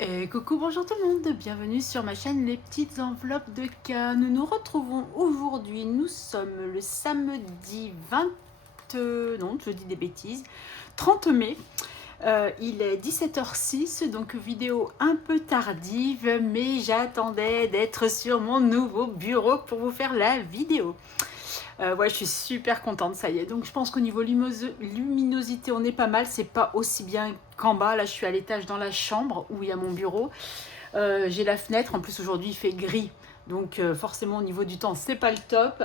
Et coucou, bonjour tout le monde, bienvenue sur ma chaîne Les Petites Enveloppes de K. Nous nous retrouvons aujourd'hui, nous sommes le samedi 20, non, je dis des bêtises, 30 mai. Il est 17h06, donc vidéo un peu tardive, mais j'attendais d'être sur mon nouveau bureau pour vous faire la vidéo. Ouais, je suis super contente, ça y est. Donc je pense qu'au niveau luminosité, on est pas mal. C'est pas aussi bien qu'en bas. Là, je suis à l'étage dans la chambre où il y a mon bureau. J'ai la fenêtre. En plus, aujourd'hui, il fait gris. Donc forcément, au niveau du temps, c'est pas le top.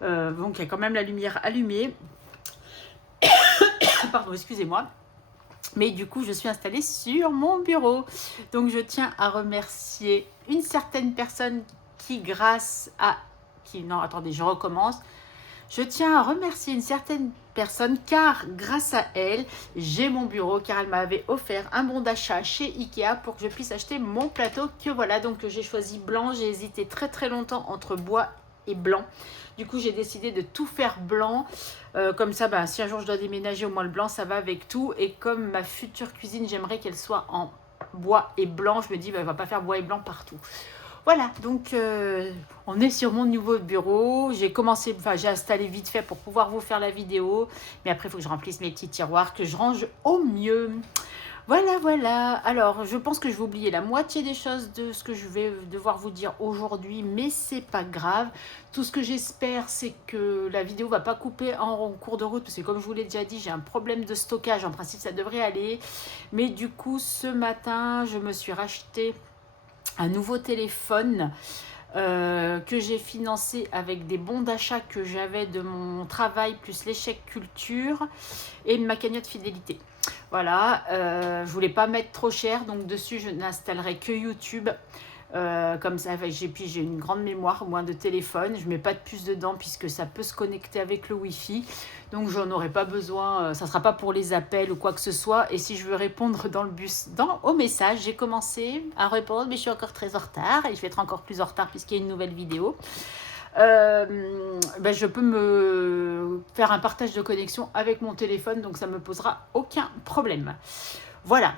Donc il y a quand même la lumière allumée. Pardon, excusez-moi. Mais du coup, je suis installée sur mon bureau. Donc je tiens à remercier une certaine personne qui, grâce à... Non, attendez, je recommence. Je tiens à remercier une certaine personne car grâce à elle, j'ai mon bureau car elle m'avait offert un bon d'achat chez Ikea pour que je puisse acheter mon plateau que voilà. Donc j'ai choisi blanc, j'ai hésité très très longtemps entre bois et blanc. Du coup, j'ai décidé de tout faire blanc. Comme ça, si un jour je dois déménager, au moins le blanc, ça va avec tout. Et comme ma future cuisine, j'aimerais qu'elle soit en bois et blanc, je me dis, on va pas faire bois et blanc partout. Voilà, donc on est sur mon nouveau bureau. J'ai installé vite fait pour pouvoir vous faire la vidéo. Mais après, il faut que je remplisse mes petits tiroirs, que je range au mieux. Voilà, voilà. Alors, je pense que je vais oublier la moitié des choses de ce que je vais devoir vous dire aujourd'hui, mais c'est pas grave. Tout ce que j'espère, c'est que la vidéo va pas couper en cours de route, parce que comme je vous l'ai déjà dit, j'ai un problème de stockage. En principe, ça devrait aller. Mais du coup, ce matin, je me suis racheté un nouveau téléphone que j'ai financé avec des bons d'achat que j'avais de mon travail, plus l'échec culture et ma cagnotte fidélité. Voilà, je voulais pas mettre trop cher, donc dessus je n'installerai que YouTube. Comme ça, puis j'ai une grande mémoire, moins de téléphone. Je mets pas de puce dedans puisque ça peut se connecter avec le Wi-Fi. Donc j'en aurai pas besoin, ça sera pas pour les appels ou quoi que ce soit. Et si je veux répondre dans le bus, au message, j'ai commencé à répondre, mais je suis encore très en retard et je vais être encore plus en retard puisqu'il y a une nouvelle vidéo. Je peux me faire un partage de connexion avec mon téléphone, donc ça me posera aucun problème. Voilà.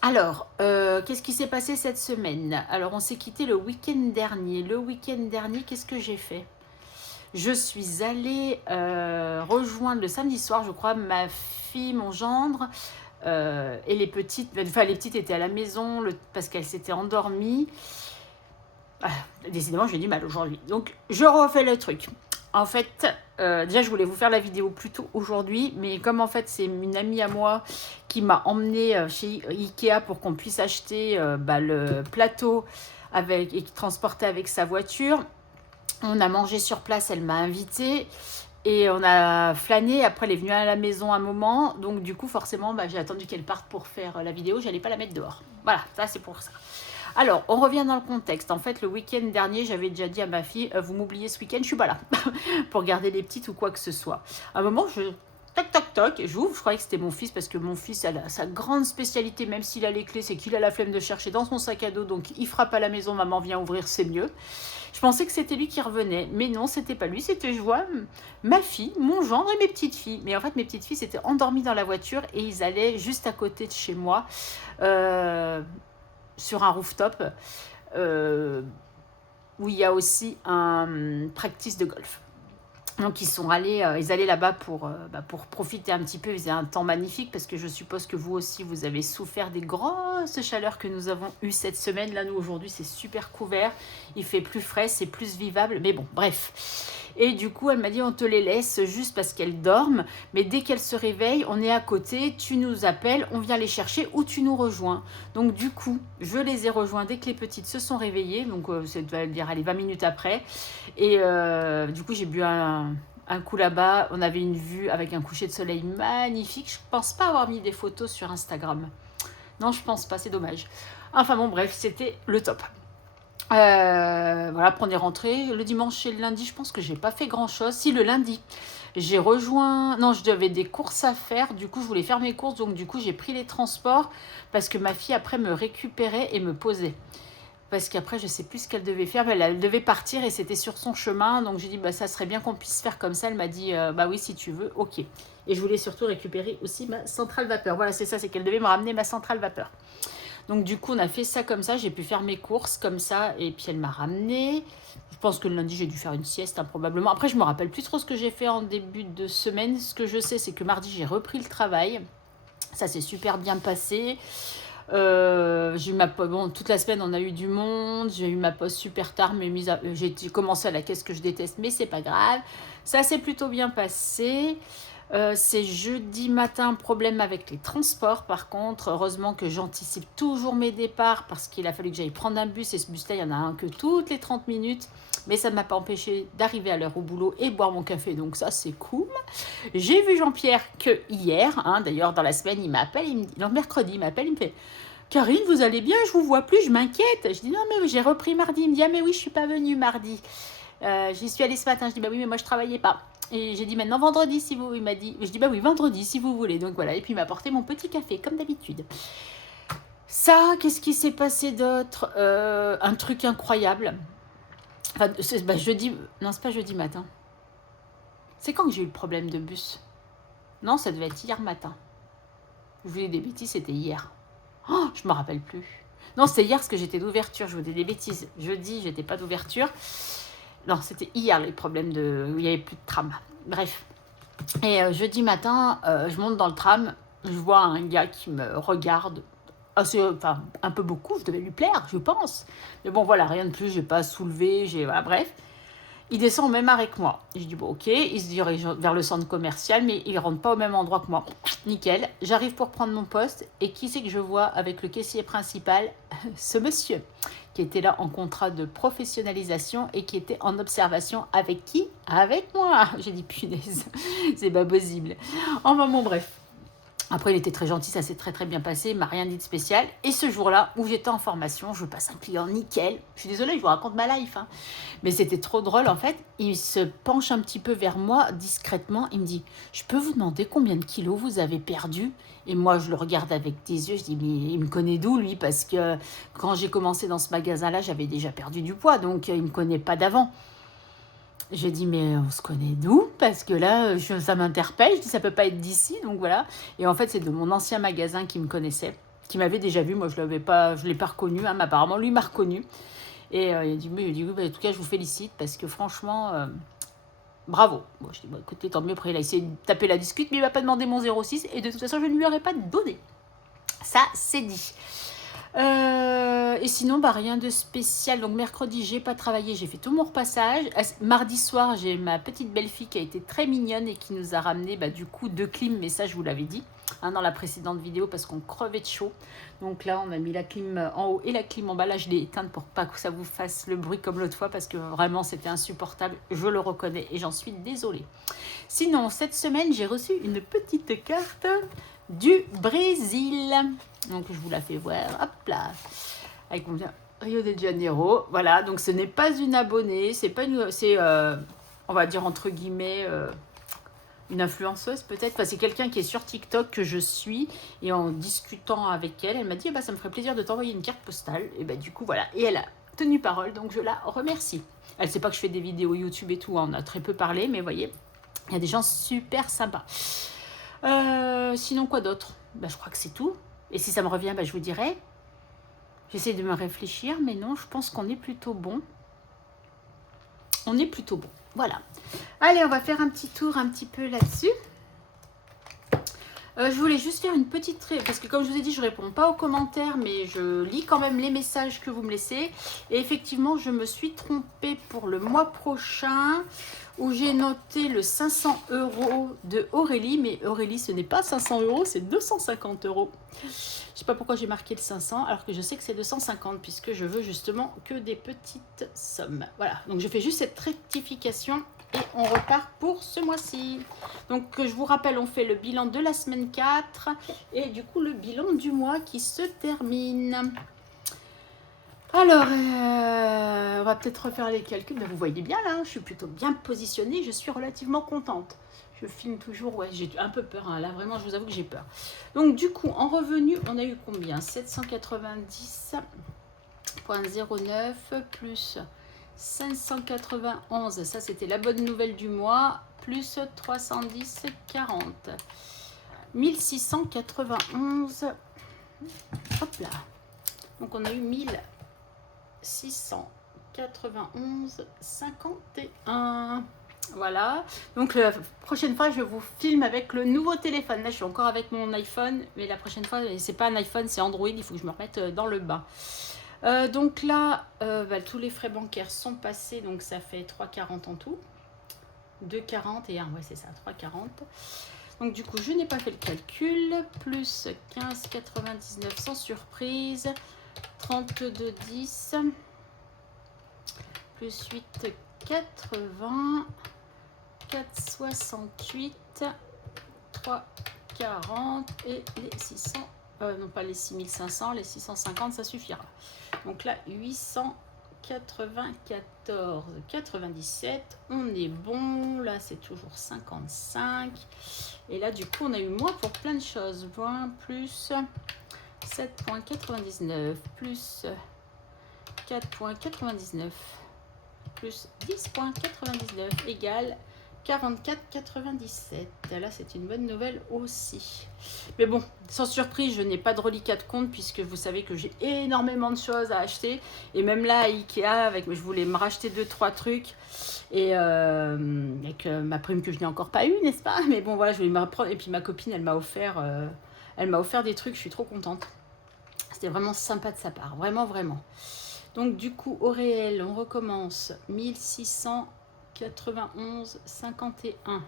Alors, qu'est-ce qui s'est passé cette semaine? Alors, on s'est quitté le week-end dernier. Le week-end dernier, qu'est-ce que j'ai fait? Je suis allée rejoindre le samedi soir, je crois, ma fille, mon gendre et les petites. Enfin, les petites étaient à la maison parce qu'elles s'étaient endormies. Ah, décidément, j'ai du mal aujourd'hui. Donc, je refais le truc. En fait, déjà, je voulais vous faire la vidéo plus tôt aujourd'hui, mais comme en fait, c'est une amie à moi qui m'a emmenée chez Ikea pour qu'on puisse acheter le plateau et qui transportait avec sa voiture. On a mangé sur place, elle m'a invitée et on a flâné. Après, elle est venue à la maison un moment, donc du coup, forcément, j'ai attendu qu'elle parte pour faire la vidéo. J'allais pas la mettre dehors. Voilà, ça c'est pour ça. Alors, on revient dans le contexte. En fait, le week-end dernier, j'avais déjà dit à ma fille, vous m'oubliez ce week-end, je suis pas là pour garder les petites ou quoi que ce soit. À un moment, tac, tac, tac, j'ouvre. Je croyais que c'était mon fils parce que mon fils a sa grande spécialité, même s'il a les clés, c'est qu'il a la flemme de chercher dans son sac à dos. Donc, il frappe à la maison, maman vient ouvrir, c'est mieux. Je pensais que c'était lui qui revenait, mais non, c'était pas lui. C'était, je vois, ma fille, mon gendre et mes petites filles. Mais en fait, mes petites filles s'étaient endormies dans la voiture et ils allaient juste à côté de chez moi. Sur un rooftop où il y a aussi un practice de golf. Donc ils allaient là-bas pour profiter un petit peu. Il faisait un temps magnifique parce que je suppose que vous aussi vous avez souffert des grosses chaleurs que nous avons eues cette semaine. Là nous aujourd'hui c'est super couvert, il fait plus frais, c'est plus vivable, mais bon bref. Et du coup elle m'a dit on te les laisse juste parce qu'elles dorment, mais dès qu'elles se réveillent on est à côté, tu nous appelles, on vient les chercher ou tu nous rejoins. Donc du coup je les ai rejoints dès que les petites se sont réveillées, donc ça doit dire allez 20 minutes après. Et du coup j'ai bu un coup là-bas, on avait une vue avec un coucher de soleil magnifique. Je pense pas avoir mis des photos sur Instagram. Non, je pense pas, c'est dommage. Enfin bon, bref, c'était le top. Voilà, après on est rentré. Le dimanche et le lundi, je pense que j'ai pas fait grand-chose. Si, le lundi, j'ai rejoint... Non, j'avais des courses à faire. Du coup, je voulais faire mes courses. Donc, du coup, j'ai pris les transports parce que ma fille, après, me récupérait et me posait. Parce qu'après, je ne sais plus ce qu'elle devait faire. Elle devait partir et c'était sur son chemin. Donc, j'ai dit, ça serait bien qu'on puisse faire comme ça. Elle m'a dit, oui, si tu veux, ok. Et je voulais surtout récupérer aussi ma centrale vapeur. Voilà, c'est ça, c'est qu'elle devait me ramener ma centrale vapeur. Donc du coup, on a fait ça comme ça. J'ai pu faire mes courses comme ça. Et puis elle m'a ramené. Je pense que le lundi, j'ai dû faire une sieste, hein, probablement. Après, je me rappelle plus trop ce que j'ai fait en début de semaine. Ce que je sais, c'est que mardi, j'ai repris le travail. Ça s'est super bien passé. J'ai eu ma pause. Bon, toute la semaine, on a eu du monde. J'ai eu ma pause super tard, mais j'ai commencé à la caisse que je déteste, mais c'est pas grave. Ça s'est plutôt bien passé. C'est jeudi matin, problème avec les transports. Par contre, heureusement que j'anticipe toujours mes départs parce qu'il a fallu que j'aille prendre un bus. Et ce bus-là, il y en a un que toutes les 30 minutes. Mais ça ne m'a pas empêché d'arriver à l'heure au boulot et boire mon café. Donc ça, c'est cool. J'ai vu Jean-Pierre que hier. Hein, d'ailleurs, dans la semaine, il m'appelle. Le mercredi, il m'appelle. Il me fait « Karine, vous allez bien? Je vous vois plus, je m'inquiète. » Je dis « Non, mais j'ai repris mardi. » Il me dit « Ah, mais oui, je suis pas venue mardi. J'y suis allée ce matin. » Je dis « Bah oui, mais moi, je travaillais pas. » Et j'ai dit maintenant vendredi si vous... Il m'a dit, je dis bah oui, vendredi si vous voulez. Donc voilà, et puis il m'a apporté mon petit café comme d'habitude. Ça, qu'est-ce qui s'est passé d'autre? Un truc incroyable. Enfin, bah, jeudi... Non, c'est pas jeudi matin. C'est quand que j'ai eu le problème de bus? Non, ça devait être hier matin. Je vous dis des bêtises, c'était hier. Oh, je me rappelle plus. Non, c'était hier parce que j'étais d'ouverture. Je vous dis des bêtises. Jeudi, j'étais pas d'ouverture. Non, c'était hier les problèmes de... où il n'y avait plus de tram. Bref. Et jeudi matin, je monte dans le tram. Je vois un gars qui me regarde. Enfin, un peu beaucoup. Je devais lui plaire, je pense. Mais bon, voilà, rien de plus. Je n'ai pas soulevé. Voilà, bref. Il descend au même arrêt que moi. Je dis, bon, ok. Il se dirige vers le centre commercial, mais il ne rentre pas au même endroit que moi. Nickel. J'arrive pour prendre mon poste. Et qui c'est que je vois avec le caissier principal? Ce monsieur qui était là en contrat de professionnalisation et qui était en observation avec qui? Avec moi. J'ai dit, punaise, c'est pas possible. Enfin bon, bref. Après, il était très gentil, ça s'est très très bien passé, il m'a rien dit de spécial. Et ce jour-là, où j'étais en formation, je passe un client nickel. Je suis désolée, je vous raconte ma life. Hein. Mais c'était trop drôle, en fait. Il se penche un petit peu vers moi, discrètement. Il me dit, je peux vous demander combien de kilos vous avez perdu? Et moi, je le regarde avec des yeux. Je dis, mais il me connaît d'où, lui? Parce que quand j'ai commencé dans ce magasin-là, j'avais déjà perdu du poids. Donc, il ne me connaît pas d'avant. J'ai dit, mais on se connaît d'où? Parce que là, ça m'interpelle. Je dis, ça peut pas être d'ici. Donc voilà. Et en fait, c'est de mon ancien magasin qui me connaissait, qui m'avait déjà vu. Moi, je l'ai pas reconnu. Hein, mais apparemment, lui m'a reconnu. Et il a dit, oui, bah, en tout cas, je vous félicite parce que franchement, bravo. Bon, je dis, bon, écoutez, tant mieux. Après, il a essayé de taper la discute, mais il m'a pas demandé mon 06. Et de toute façon, je ne lui aurais pas donné. Ça, c'est dit. Et sinon, bah, rien de spécial. Donc mercredi, j'ai pas travaillé, j'ai fait tout mon repassage. Mardi soir, j'ai ma petite belle-fille qui a été très mignonne et qui nous a ramené du coup 2 clims, mais ça je vous l'avais dit dans la précédente vidéo parce qu'on crevait de chaud. Donc là, on a mis la clim en haut et la clim en bas. Là, je l'ai éteinte pour pas que ça vous fasse le bruit comme l'autre fois parce que vraiment c'était insupportable. Je le reconnais et j'en suis désolée. Sinon, cette semaine, j'ai reçu une petite carte du Brésil. Donc, je vous la fais voir. Hop là. Avec mon Rio de Janeiro. Voilà. Donc, ce n'est pas une abonnée. C'est pas une... C'est, on va dire, entre guillemets, une influenceuse peut-être. Enfin, c'est quelqu'un qui est sur TikTok que je suis. Et en discutant avec elle, elle m'a dit, bah, ça me ferait plaisir de t'envoyer une carte postale. Et bah, du coup, voilà. Et elle a tenu parole. Donc, je la remercie. Elle ne sait pas que je fais des vidéos YouTube et tout. Hein. On a très peu parlé. Mais vous voyez, il y a des gens super sympas. Sinon, quoi d'autre? Bah, je crois que c'est tout. Et si ça me revient, bah, je vous dirai. J'essaie de me réfléchir, mais non, je pense qu'on est plutôt bon. On est plutôt bon. Voilà. Allez, on va faire un petit tour un petit peu là-dessus. Je voulais juste faire une petite... Parce que comme je vous ai dit, je ne réponds pas aux commentaires, mais je lis quand même les messages que vous me laissez. Et effectivement, je me suis trompée pour le mois prochain, où j'ai noté le 500 € de Aurélie. Mais Aurélie, ce n'est pas 500 €, c'est 250 €. Je ne sais pas pourquoi j'ai marqué le 500, alors que je sais que c'est 250, puisque je veux justement que des petites sommes. Voilà, donc je fais juste cette rectification. Et on repart pour ce mois-ci. Donc, je vous rappelle, on fait le bilan de la semaine 4 et du coup, le bilan du mois qui se termine. Alors, on va peut-être refaire les calculs. Ben, vous voyez bien là, je suis plutôt bien positionnée. Je suis relativement contente. Je filme toujours. Ouais, j'ai un peu peur. Hein. Là, vraiment, je vous avoue que j'ai peur. Donc, du coup, en revenu, on a eu combien? 790,09 plus... 591, ça c'était la bonne nouvelle du mois, plus 310,40. 1691, hop là, Donc on a eu 1691,51. Voilà. Donc la prochaine fois, je vous filme avec le nouveau téléphone. Là, je suis encore avec mon iPhone. Mais la prochaine fois, c'est pas un iPhone, c'est Android. Il faut que je me remette dans le bain. Donc là, tous les frais bancaires sont passés. Donc ça fait 3,40 en tout. 2,40 et 1. Ouais, c'est ça, 3,40. Donc du coup, je n'ai pas fait le calcul. Plus 15,99 sans surprise. 32,10. Plus 8,80. 4,68. 3,40 et les 600. Non pas les 6500, les 650, ça suffira. Donc là, 894,97. On est bon. Là, c'est toujours 55. Et là, du coup, on a eu moins pour plein de choses. Moins plus 7,99 plus 4,99 plus 10,99 égale 44,97. Là, c'est une bonne nouvelle aussi. Mais bon, sans surprise, je n'ai pas de reliquat de compte puisque vous savez que j'ai énormément de choses à acheter. Et même là, à Ikea, je voulais me racheter 2-3 trucs. Et avec ma prime que je n'ai encore pas eue, n'est-ce pas? Mais bon, voilà, je voulais me reprendre. Et puis ma copine, elle m'a offert des trucs. Je suis trop contente. C'était vraiment sympa de sa part. Vraiment, vraiment. Donc, du coup, au réel, on recommence. 1691, 51,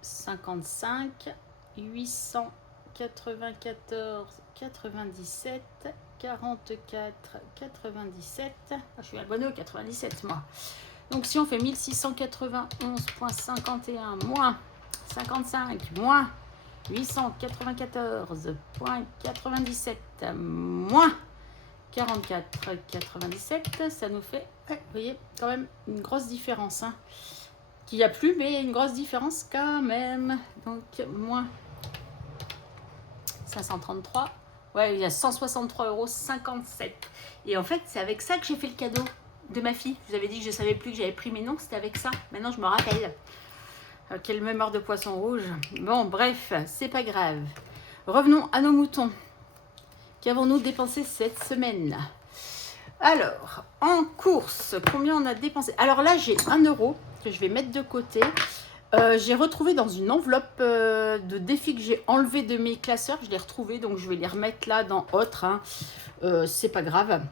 55, 894, 97, 44, 97. Ah, je suis abonnée au 97, moi. Donc, si on fait 1691,51 moins 55 moins 894,97 moins 44,97, ça nous fait, vous voyez, quand même une grosse différence. Hein. Qu'il n'y a plus, mais il y a une grosse différence quand même. Donc, moins 533. Ouais, il y a 163,57 €. Et en fait, c'est avec ça que j'ai fait le cadeau de ma fille. Je vous avais dit que je ne savais plus que j'avais pris, mais non, c'était avec ça. Maintenant, je me rappelle. Quelle mémoire de poisson rouge. Bon, bref, c'est pas grave. Revenons à nos moutons. Qu'avons-nous dépensé cette semaine? Alors, en course, combien on a dépensé? Alors là, j'ai 1 € que je vais mettre de côté. J'ai retrouvé dans une enveloppe de défis que j'ai enlevé de mes classeurs. Je l'ai retrouvé, donc je vais les remettre là dans autre. Hein. C'est pas grave.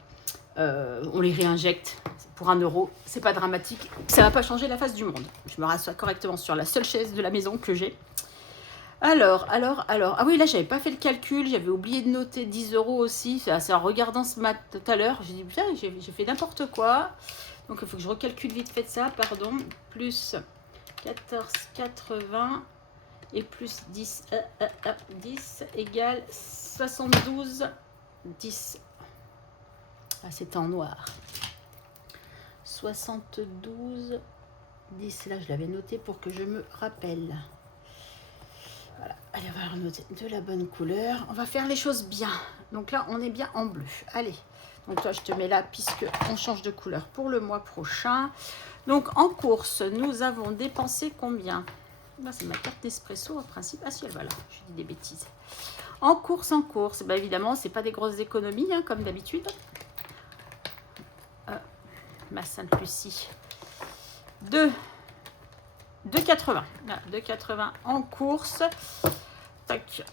On les réinjecte pour 1 €. C'est pas dramatique. Ça va pas changer la face du monde. Je me rassois correctement sur la seule chaise de la maison que j'ai. Alors. Ah oui, là, j'avais pas fait le calcul. J'avais oublié de noter 10 € aussi. C'est en regardant ce mat tout à l'heure. J'ai dit, putain, j'ai fait n'importe quoi. Donc, il faut que je recalcule vite fait ça. Pardon. Plus 14,80 et plus 10 égale 72,10. Ah, c'était en noir. 72,10. Là, je l'avais noté pour que je me rappelle. Voilà, allez, on va noter de la bonne couleur. On va faire les choses bien. Donc là, on est bien en bleu. Allez, donc toi, je te mets là puisque on change de couleur pour le mois prochain. Donc en course, nous avons dépensé combien? Là, c'est ma carte d'espresso en principe. Ah si, elle va là, je dis des bêtises. En course, bah, évidemment, c'est pas des grosses économies, hein, comme d'habitude. Ma Sainte-Lucie. 2,80. 2,80 en course. Tac.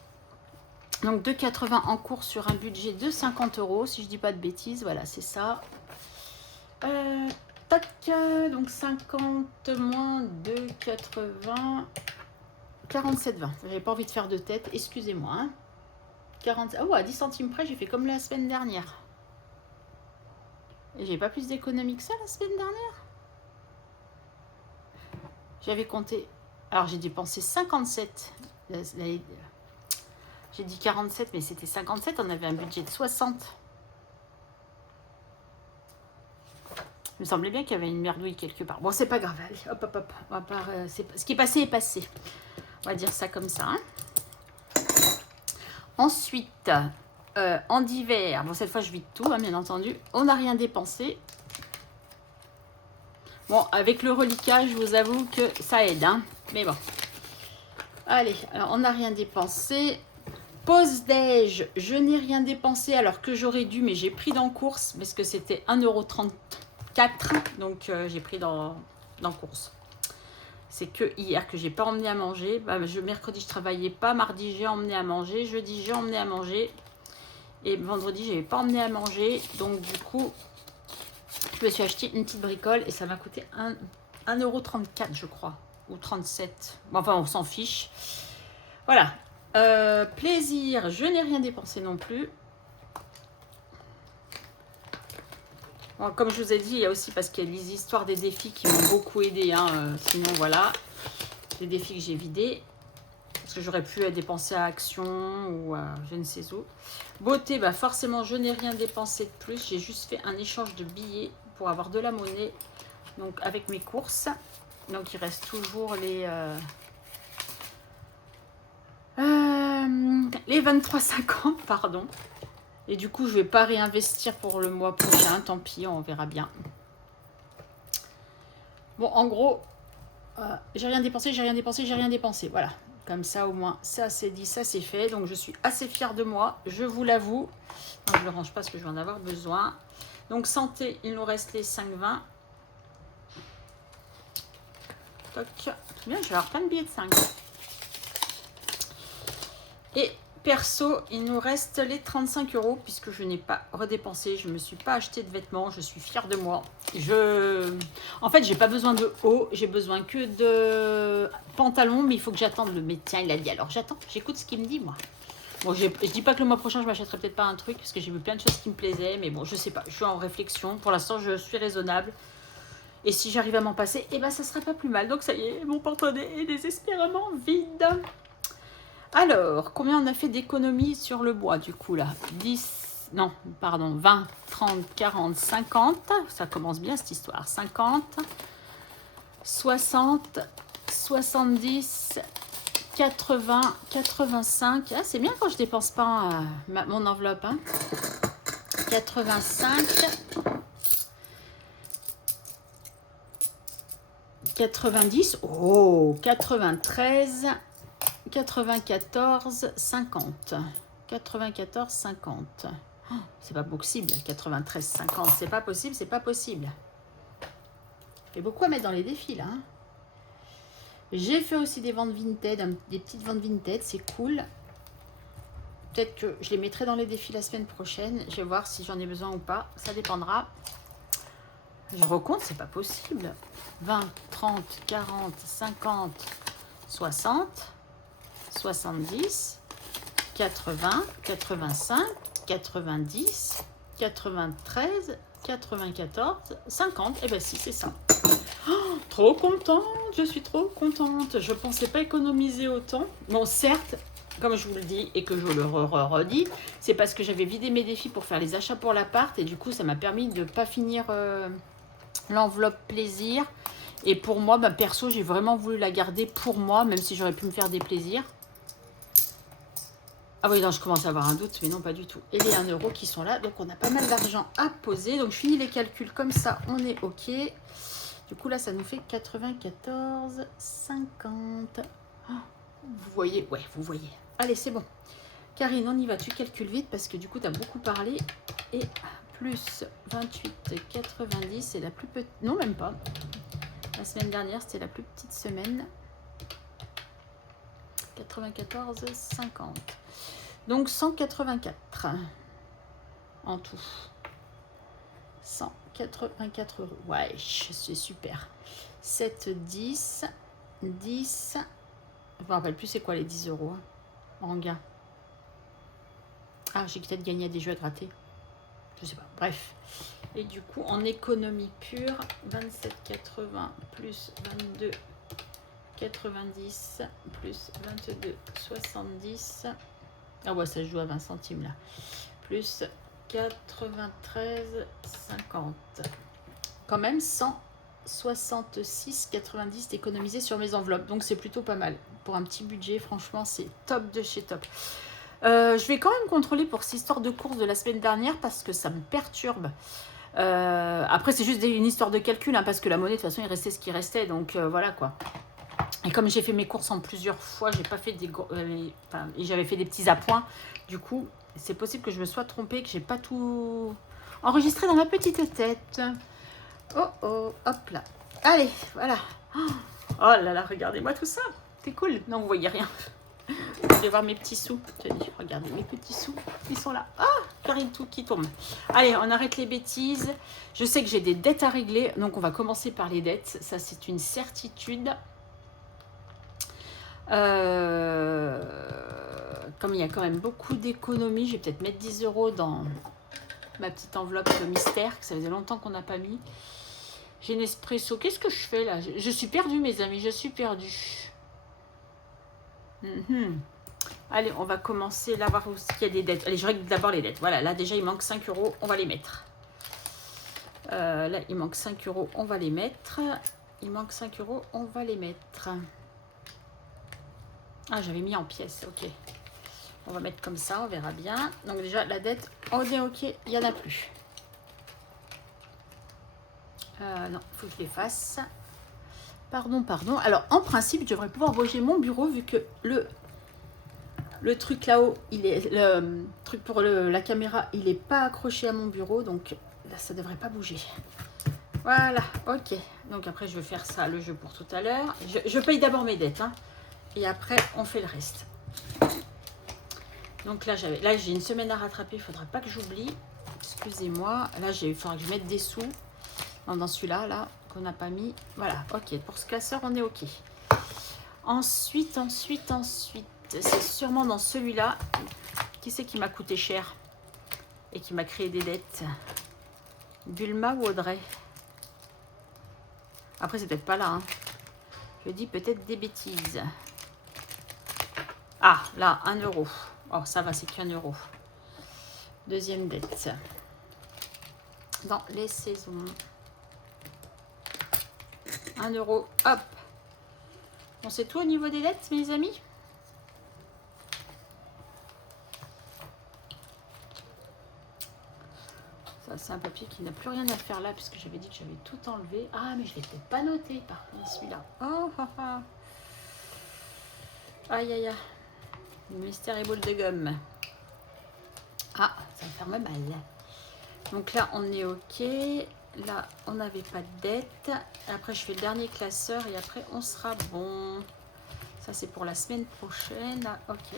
Donc 2,80 en course sur un budget de 50 €, si je dis pas de bêtises. Voilà, c'est ça. Tac. Donc 50 moins 2,80. 47,20. J'avais pas envie de faire de tête. Excusez-moi. Hein. 40. Oh, à 10 centimes près, j'ai fait comme la semaine dernière. Et j'ai pas plus d'économie que ça la semaine dernière. J'avais compté. Alors j'ai dépensé 57. J'ai dit 47, mais c'était 57. On avait un budget de 60. Il me semblait bien qu'il y avait une merdouille quelque part. Bon, c'est pas grave. Allez, hop. On va pas, ce qui est passé est passé. On va dire ça comme ça. Hein. Ensuite, en divers. Bon, cette fois, je vide tout, hein, bien entendu. On n'a rien dépensé. Bon, avec le reliquat, je vous avoue que ça aide. Hein. Mais bon. Allez, alors on n'a rien dépensé. Pause déj, je n'ai rien dépensé alors que j'aurais dû, mais j'ai pris dans course parce que c'était 1,34 €. Donc j'ai pris dans course. C'est que hier que j'ai pas emmené à manger. Bah, mercredi, je travaillais pas. Mardi, j'ai emmené à manger. Jeudi, j'ai emmené à manger. Et vendredi, je n'avais pas emmené à manger. Donc du coup, je me suis acheté une petite bricole et ça m'a coûté 1,34 €, je crois. Ou 37. Bon, enfin, on s'en fiche. Voilà. Plaisir, je n'ai rien dépensé non plus. Bon, comme je vous ai dit, il y a aussi parce qu'il y a les histoires des défis qui m'ont beaucoup aidé. Hein, sinon, voilà, les défis que j'ai vidés. Parce que j'aurais pu dépenser à Action ou à je ne sais où. Beauté, bah forcément, je n'ai rien dépensé de plus. J'ai juste fait un échange de billets pour avoir de la monnaie. Donc, avec mes courses. Donc, il reste toujours les 23,50, pardon. Et du coup, je ne vais pas réinvestir pour le mois prochain. Tant pis, on verra bien. Bon, en gros, j'ai rien dépensé, j'ai rien dépensé, j'ai rien dépensé. Voilà. Comme ça, au moins, ça c'est dit, ça c'est fait. Donc, je suis assez fière de moi, je vous l'avoue. Je ne le range pas parce que je vais en avoir besoin. Donc, santé, il nous reste les 5,20. Toc. Très bien, je vais avoir plein de billets de 5. Et perso, il nous reste les 35 € puisque je n'ai pas redépensé. Je ne me suis pas acheté de vêtements. Je suis fière de moi. En fait, j'ai pas besoin de haut. J'ai besoin que de pantalon. Mais il faut que j'attende le médecin. Il a dit alors j'attends. J'écoute ce qu'il me dit, moi. Bon, je dis pas que le mois prochain, je m'achèterai peut-être pas un truc parce que j'ai vu plein de choses qui me plaisaient. Mais bon, je sais pas. Je suis en réflexion. Pour l'instant, je suis raisonnable. Et si j'arrive à m'en passer, eh ben, ça sera pas plus mal. Donc, ça y est, mon porte-monnaie est désespérément vide. Alors, combien on a fait d'économies sur le bois du coup là? 10, non, pardon, 20, 30, 40, 50. Ça commence bien cette histoire. 50, 60, 70, 80, 85. Ah, c'est bien quand je dépense pas mon enveloppe. Hein. 85, 90, oh, 93, 94, 50. 94, 50. Oh, c'est pas possible. 93, 50. C'est pas possible, c'est pas possible. Il y a beaucoup à mettre dans les défis là. Hein. J'ai fait aussi des ventes vintage, des petites ventes vintage, c'est cool. Peut-être que je les mettrai dans les défis la semaine prochaine. Je vais voir si j'en ai besoin ou pas. Ça dépendra. Je recompte, c'est pas possible. 20, 30, 40, 50, 60. 70, 80, 85, 90, 93, 94, 50. Et bien si, c'est ça. Oh, trop contente, je suis trop contente. Je ne pensais pas économiser autant. Bon, certes, comme je vous le dis et que je le redis, c'est parce que j'avais vidé mes défis pour faire les achats pour l'appart. Et du coup, ça m'a permis de ne pas finir l'enveloppe plaisir. Et pour moi, bah, perso, j'ai vraiment voulu la garder pour moi, même si j'aurais pu me faire des plaisirs. Ah oui, non, je commence à avoir un doute, mais non, pas du tout. Et les 1 € qui sont là, donc on a pas mal d'argent à poser. Donc, je finis les calculs comme ça, on est OK. Du coup, là, ça nous fait 94, 50. Oh, vous voyez? Ouais, vous voyez. Allez, c'est bon. Karine, on y va. Tu calcules vite parce que du coup, tu as beaucoup parlé. Et plus 28, 90, c'est la plus petite. Non, même pas. La semaine dernière, c'était la plus petite semaine. 94, 50. Donc 184 en tout. 184 €. Ouais, c'est super. 7, 10, 10. Je me rappelle plus c'est quoi les 10 € hein, en gain. Ah, j'ai peut-être gagné à des jeux à gratter. Je sais pas. Bref. Et du coup, en économie pure, 27,80 plus 22. 90 plus 22, 70. Ah ouais, ça se joue à 20 centimes là. Plus 93, 50. Quand même 166,90 d'économiser sur mes enveloppes. Donc c'est plutôt pas mal. Pour un petit budget, franchement, c'est top de chez top. Je vais quand même contrôler pour cette histoire de course de la semaine dernière parce que ça me perturbe. Après, c'est juste une histoire de calcul hein, parce que la monnaie, de toute façon, il restait ce qui restait. Donc voilà quoi. Et comme j'ai fait mes courses en plusieurs fois, j'ai pas fait des enfin, et j'avais fait des petits appoints. Du coup, c'est possible que je me sois trompée, que j'ai pas tout enregistré dans ma petite tête. Oh oh, hop là. Allez, voilà. Oh là là, regardez-moi tout ça. C'est cool. Non, vous voyez rien. Vous allez voir mes petits sous. Regardez mes petits sous. Ils sont là. Ah, Karine, tout qui tombe. Allez, on arrête les bêtises. Je sais que j'ai des dettes à régler. Donc, on va commencer par les dettes. Ça, c'est une certitude. Comme il y a quand même beaucoup d'économies, je vais peut-être mettre 10 € dans ma petite enveloppe mystère, que ça faisait longtemps qu'on n'a pas mis. J'ai Nespresso. Qu'est-ce que je fais là? Je suis perdue, mes amis, je suis perdue. Allez, on va commencer là, voir où il y a des dettes. Allez, je règle d'abord les dettes. Voilà, là déjà, il manque 5 €, on va les mettre. Là, il manque 5 €, on va les mettre. Il manque 5 €, on va les mettre. Ah, j'avais mis en pièces, ok. On va mettre comme ça, on verra bien. Donc déjà, la dette, on est ok, il n'y en a plus. Non, il faut que je les fasse. Pardon, pardon. Alors, en principe, je devrais pouvoir bouger mon bureau vu que le truc là-haut, le truc pour la caméra, il n'est pas accroché à mon bureau. Donc là, ça ne devrait pas bouger. Voilà, ok. Donc après, je vais faire ça, le jeu pour tout à l'heure. Je paye d'abord mes dettes, hein, et après, on fait le reste. Donc là, j'ai une semaine à rattraper. Il ne faudra pas que j'oublie. Excusez-moi. Là, il faudra que je mette des sous dans celui-là, là, qu'on n'a pas mis. Voilà, ok. Pour ce classeur, on est ok. Ensuite, c'est sûrement dans celui-là. Qui c'est qui m'a coûté cher et qui m'a créé des dettes? Bulma ou Audrey? Après, c'est peut-être pas là. Hein. Je dis peut-être des bêtises. Ah, là, 1 €. Oh, ça va, c'est qu'1 €. Deuxième dette. Dans les saisons. 1 €. Hop. Bon, c'est tout au niveau des dettes, mes amis. Ça, c'est un papier qui n'a plus rien à faire là, puisque j'avais dit que j'avais tout enlevé. Ah, mais je ne l'ai peut-être pas noté, par contre, celui-là. Oh, ah, ah. Aïe, aïe, aïe. Mystère et boule de gomme. Ah, ça me fait mal. Donc là, on est OK. Là, on n'avait pas de dette. Après, je fais le dernier classeur et après, on sera bon. Ça, c'est pour la semaine prochaine. OK.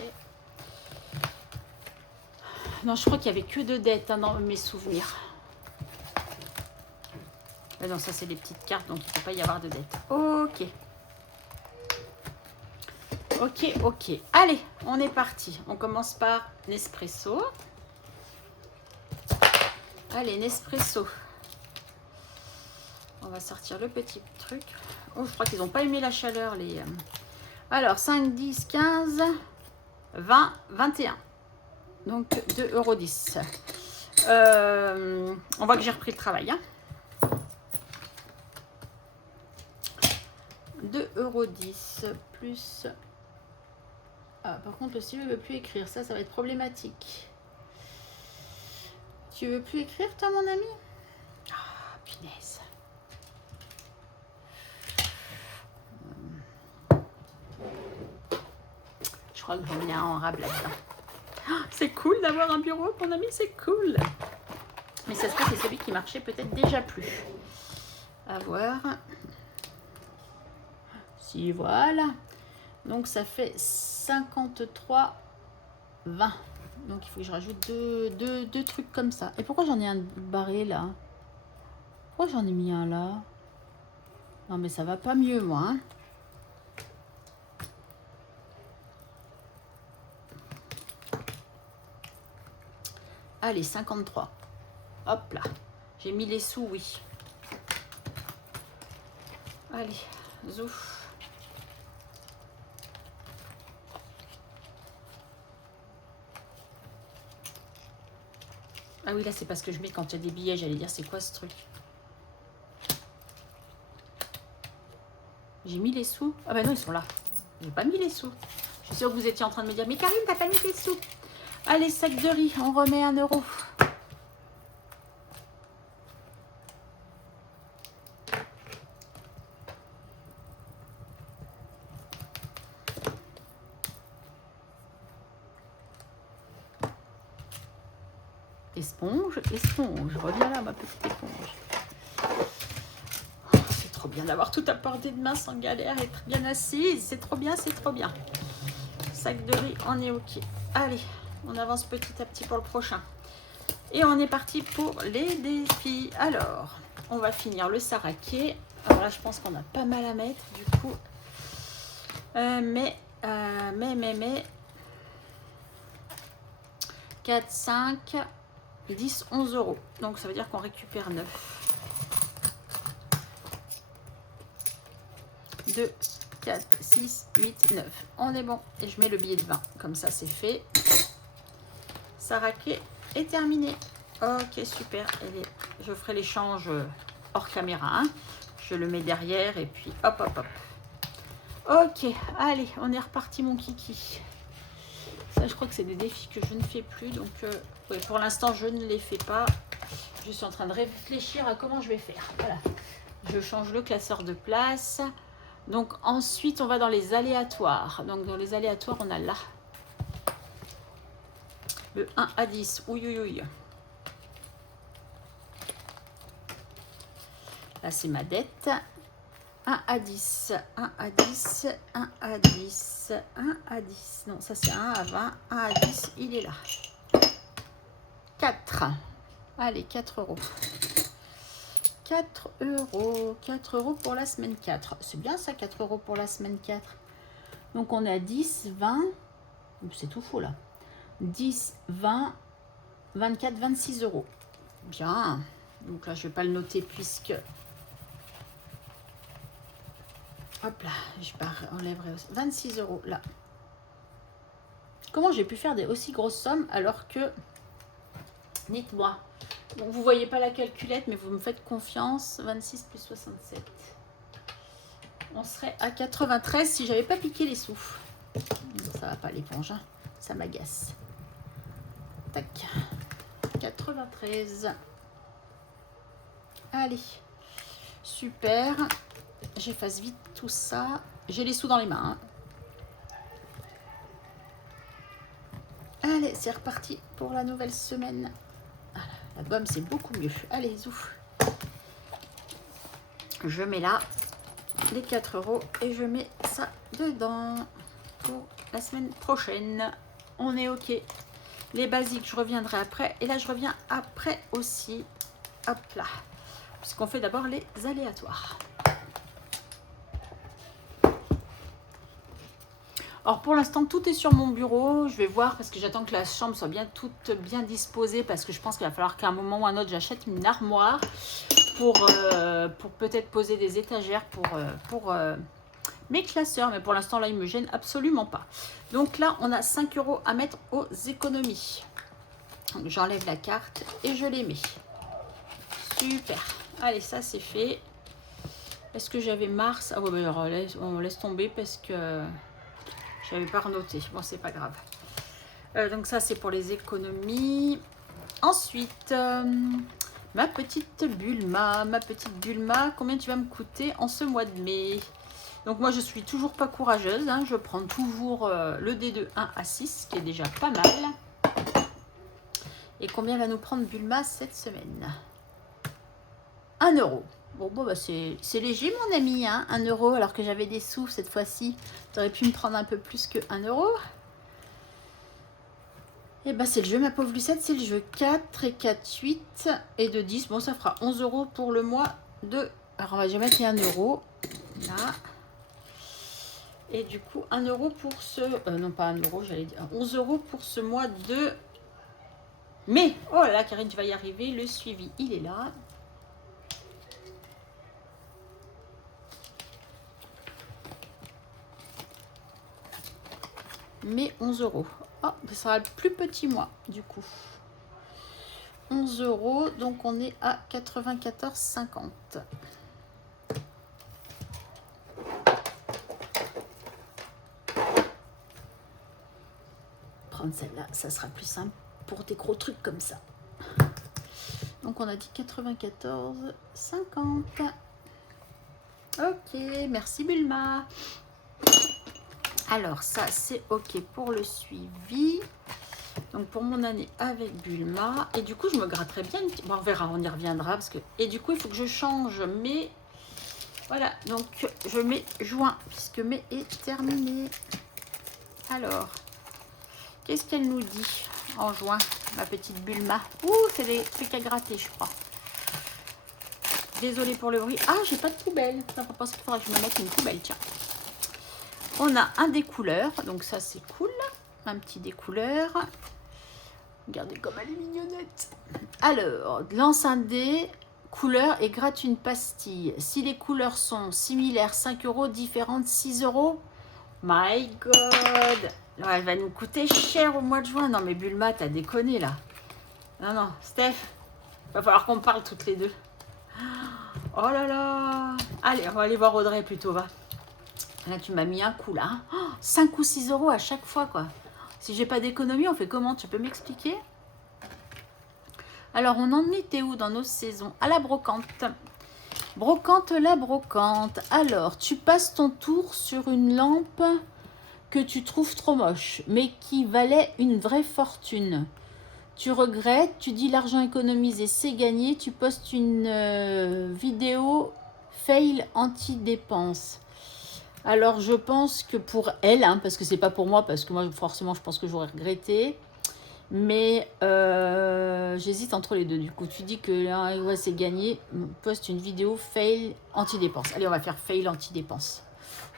Non, je crois qu'il n'y avait que 2 dettes hein, dans mes souvenirs. Mais non, ça, c'est des petites cartes, donc il ne peut pas y avoir de dettes. OK. Ok, ok. Allez, on est parti. On commence par Nespresso. Allez, Nespresso. On va sortir le petit truc. Oh, je crois qu'ils n'ont pas aimé la chaleur, les... Alors, 5, 10, 15, 20, 21. Donc, 2,10 €. On voit que j'ai repris le travail. Hein. 2,10 € plus... Ah, par contre, le stylo ne veut plus écrire. Ça va être problématique. Tu veux plus écrire, toi, mon ami? Ah, punaise. Je crois que j'en ai un en rab là-dedans. Oh, c'est cool d'avoir un bureau, mon ami, c'est cool. Mais ça se trouve, c'est celui qui marchait peut-être déjà plus. À voir. Si, voilà. Donc, ça fait 53,20 €. Donc, il faut que je rajoute deux trucs comme ça. Et pourquoi j'en ai un barré, là? Pourquoi j'en ai mis un, là? Non, mais ça va pas mieux, moi. Hein. Allez, 53. Hop là. J'ai mis les sous, oui. Allez, zouf. Ah oui, là, c'est parce que je mets quand il y a des billets. J'allais dire, c'est quoi ce truc? J'ai mis les sous. Ah ben non, ils sont là. J'ai pas mis les sous. Je suis sûre que vous étiez en train de me dire, mais Karine, t'as pas mis tes sous. Allez, sac de riz, on remet 1 €. esponge, esponge. Reviens là, ma petite éponge. Oh, c'est trop bien d'avoir tout à portée de main sans galère, être bien assise. C'est trop bien, c'est trop bien. Sac de riz, on est ok. Allez, on avance petit à petit pour le prochain. Et on est parti pour les défis. Alors, on va finir le saraké. Alors là, je pense qu'on a pas mal à mettre, du coup. Mais 4, 5, 10, 11 euros. Donc, ça veut dire qu'on récupère 9. 2, 4, 6, 8, 9. On est bon. Et je mets le billet de 20. Comme ça, c'est fait. Saraké est terminé. Ok, super. Je ferai l'échange hors caméra. Hein. Je le mets derrière et puis hop, hop, hop. Ok, allez, on est reparti, mon kiki. Ça, je crois que c'est des défis que je ne fais plus. Donc, ouais, pour l'instant, je ne les fais pas. Je suis en train de réfléchir à comment je vais faire. Voilà. Je change le classeur de place. Donc, ensuite, on va dans les aléatoires. Donc, dans les aléatoires, on a là. Le 1 à 10. Ouïe, ouïe, ouïe. Là, c'est ma dette. 1 à 10, 1 à 10, 1 à 10, 1 à 10. Non, ça c'est 1 à 20, 1 à 10, il est là. 4. Allez, 4 euros. 4 euros. 4 euros pour la semaine 4. C'est bien ça, 4 euros pour la semaine 4. Donc on a 10, 20. C'est tout faux là. 10, 20, 24, 26 euros. Bien. Donc là, je ne vais pas le noter puisque... Hop là, je enlèverai aussi 26 euros là. Comment j'ai pu faire des aussi grosses sommes alors que... Dites-moi. Donc vous voyez pas la calculette, mais vous me faites confiance. 26 plus 67. On serait à 93 si j'avais pas piqué les sous. Ça va pas l'éponge, hein. Ça m'agace. Tac. 93. Allez. Super. J'efface vite tout ça. J'ai les sous dans les mains. Hein. Allez, c'est reparti pour la nouvelle semaine. Voilà, la gomme, c'est beaucoup mieux. Allez, zouf. Je mets là les 4 euros et je mets ça dedans pour la semaine prochaine. On est ok. Les basiques, je reviendrai après. Et là, je reviens après aussi. Hop là. Puisqu'on fait d'abord les aléatoires. Alors pour l'instant, tout est sur mon bureau. Je vais voir parce que j'attends que la chambre soit toute bien disposée parce que je pense qu'il va falloir qu'à un moment ou un autre, j'achète une armoire pour peut-être poser des étagères pour mes classeurs. Mais pour l'instant, là, ils ne me gênent absolument pas. Donc là, on a 5 euros à mettre aux économies. J'enlève la carte et je les mets. Super. Allez, ça, c'est fait. Est-ce que j'avais mars? Ah ouais, bah, alors, on laisse tomber parce que... je n'avais pas renoté. Bon, c'est pas grave. Donc ça, c'est pour les économies. Ensuite, ma petite Bulma. Ma petite Bulma, combien tu vas me coûter en ce mois de mai? Donc moi, je suis toujours pas courageuse. Hein. Je prends toujours le dé de 1 à 6, qui est déjà pas mal. Et combien va nous prendre Bulma cette semaine? 1 euro. Bon, bah, c'est léger, mon ami, hein, 1 euro, alors que j'avais des sous cette fois-ci. Tu aurais pu me prendre un peu plus que 1 euro. Et bah, c'est le jeu, ma pauvre Lucette, c'est le jeu 4 et 4, 8 et de 10. Bon, ça fera 11 euros pour le mois de... Alors, on va déjà mettre les 1 euro. Là. Et du coup, 1 euro pour ce... non, pas 1 euro, j'allais dire 11 euros pour ce mois de mai. Oh là là, Karine, tu vas y arriver. Le suivi, il est là. Mais 11 euros. Oh, ça sera le plus petit mois, du coup. 11 euros, donc on est à 94,50. Prendre celle-là, ça sera plus simple pour des gros trucs comme ça. Donc on a dit 94,50. Ok, merci Bulma. Alors ça c'est ok pour le suivi. Donc pour mon année avec Bulma. Et du coup, je me gratterai bien. Bon, on verra, on y reviendra. Parce que... Et du coup, il faut que je change mai. Voilà, donc je mets juin, puisque mai est terminé. Alors, qu'est-ce qu'elle nous dit en juin, ma petite Bulma? Ouh, c'est des trucs à gratter, je crois. Désolée pour le bruit. Ah, j'ai pas de poubelle. Ça ne pense qu'il faudrait que je me mette une poubelle, tiens. On a un découleur, donc ça c'est cool. Un petit découleur. Regardez comme elle est mignonnette. Alors, lance un dé, couleur et gratte une pastille. Si les couleurs sont similaires, 5 €, différentes, 6 €. My God! Alors, elle va nous coûter cher au mois de juin. Non mais Bulma, t'as déconné là. Non, non, Steph, va falloir qu'on parle toutes les deux. Oh là là! Allez, on va aller voir Audrey plutôt, va. Là, tu m'as mis un coup, là. Hein. Oh, 5 ou 6 € à chaque fois, quoi. Si j'ai pas d'économie, on fait comment? Tu peux m'expliquer? Alors, on en était où dans nos saisons? À la brocante. Brocante, la brocante. Alors, tu passes ton tour sur une lampe que tu trouves trop moche, mais qui valait une vraie fortune. Tu regrettes, tu dis l'argent économisé, c'est gagné. Tu postes une vidéo fail anti-dépense. Alors, je pense que pour elle, hein, parce que c'est pas pour moi, parce que moi, forcément, je pense que j'aurais regretté. Mais j'hésite entre les deux. Du coup, tu dis que là, ouais, c'est gagné. Poste une vidéo fail anti-dépense. Allez, on va faire fail anti-dépense.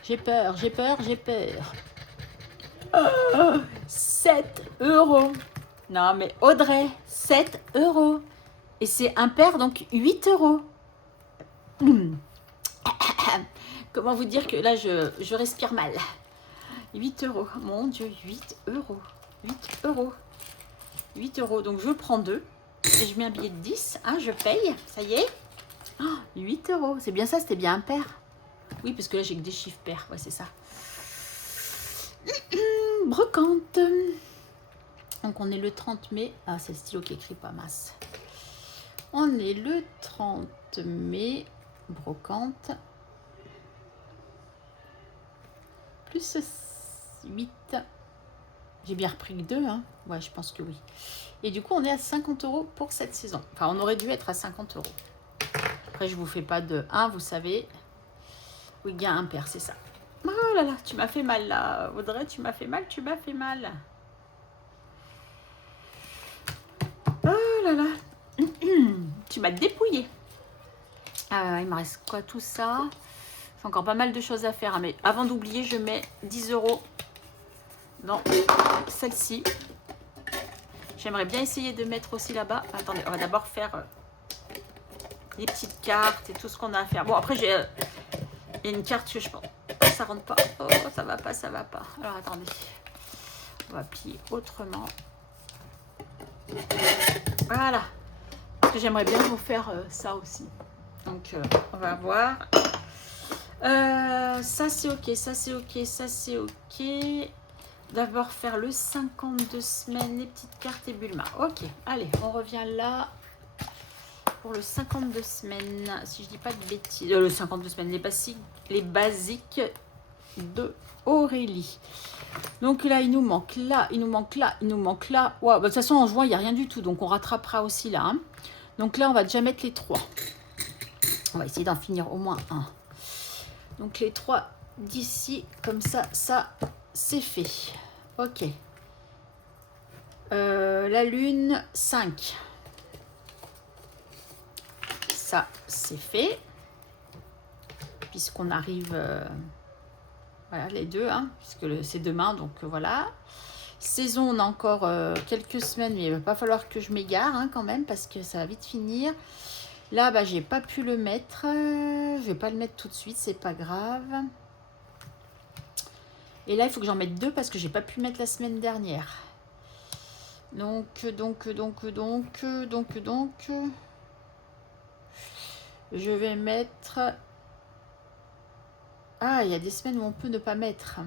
J'ai peur, j'ai peur, j'ai peur. 7 €. Non, mais Audrey, 7 €. Et c'est impair, donc 8 €. Comment vous dire que là, je respire mal. 8 €. Mon Dieu, 8 €. 8 €. 8 €. Donc, je prends 2. Et je mets un billet de 10. Hein, je paye. Ça y est. Oh, 8 €. C'est bien ça, c'était bien impair. Oui, parce que là, j'ai que des chiffres pairs. Ouais, c'est ça. Brocante. Donc, on est le 30 mai. Ah, c'est le stylo qui écrit pas masse. On est le 30 mai. Brocante. Plus 8. J'ai bien repris que 2, hein. Ouais, je pense que oui. Et du coup, on est à 50 € pour cette saison. Enfin, on aurait dû être à 50 €. Après, je vous fais pas de 1, vous savez. Oui, gain impair, c'est ça. Oh là là, tu m'as fait mal là. Audrey, tu m'as fait mal, tu m'as fait mal. Oh là là. Tu m'as dépouillé. Il me reste quoi tout ça? C'est encore pas mal de choses à faire. Hein, mais avant d'oublier, je mets 10 € dans celle-ci. J'aimerais bien essayer de mettre aussi là-bas. Attendez, on va d'abord faire les petites cartes et tout ce qu'on a à faire. Bon, après, il y a une carte que je pense. Ça rentre pas. Oh, ça va pas, ça va pas. Alors, attendez. On va plier autrement. Voilà. Parce que j'aimerais bien vous faire ça aussi. Donc, on va voir. Ça, c'est OK. Ça, c'est OK. Ça, c'est OK. D'abord faire le 52 semaines, les petites cartes et Bulma. Ok, allez, on revient là pour le 52 semaines, si je dis pas de bêtises. Le 52 semaines, les basiques de Aurélie. Donc là, il nous manque là, il nous manque là, il nous manque là. Wow, bah, de toute façon, en juin, il n'y a rien du tout, donc on rattrapera aussi là. Hein. Donc là, on va déjà mettre les 3. On va essayer d'en finir au moins un. Donc les 3 d'ici, comme ça, c'est fait. Ok. La lune, 5. Ça, c'est fait. Puisqu'on arrive... voilà, les deux, hein, puisque c'est demain, donc voilà. Saison, on a encore quelques semaines, mais il va pas falloir que je m'égare hein, quand même, parce que ça va vite finir. Là, bah, j'ai pas pu le mettre. Je vais pas le mettre tout de suite, c'est pas grave. Et là, il faut que j'en mette 2 parce que j'ai pas pu mettre la semaine dernière. Donc. Je vais mettre... Ah, il y a des semaines où on peut ne pas mettre.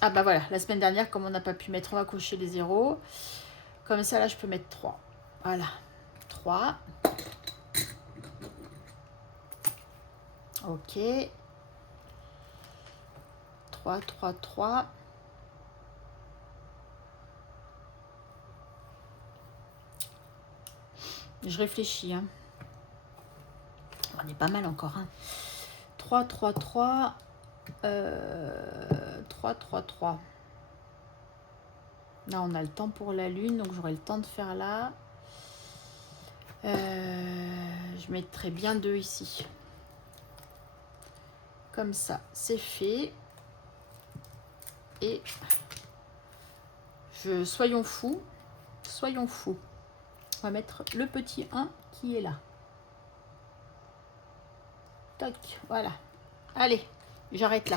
Ah bah voilà, la semaine dernière, comme on n'a pas pu mettre, on va cocher les 0. Comme ça, là, je peux mettre 3. Voilà, 3. Ok. 3. Je réfléchis. Hein. On est pas mal encore. Hein. 3, 3, 3. 3, 3, 3. Là, on a le temps pour la lune, donc j'aurai le temps de faire là. Je mettrai bien 2 ici. Comme ça, c'est fait. Et soyons fous. Soyons fous. On va mettre le petit 1 qui est là. Toc, voilà. Allez, j'arrête là.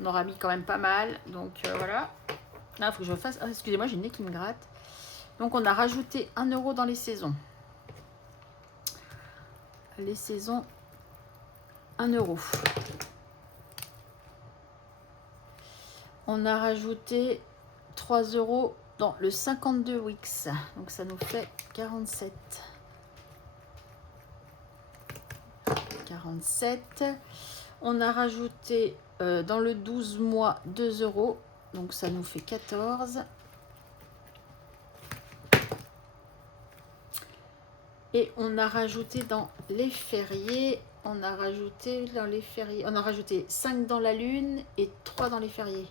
On aura mis quand même pas mal. Donc voilà. Là, il faut que je fasse... Ah, excusez-moi, j'ai le nez qui me gratte. Donc on a rajouté 1 euro dans les saisons. Les saisons, 1 euro. On a rajouté 3 euros dans le 52 Wix. Donc ça nous fait 47. 47. On a rajouté dans le 12 mois 2 euros. Donc ça nous fait 14. Et on a rajouté dans les fériés, on a rajouté 5 dans la lune et 3 dans les fériés.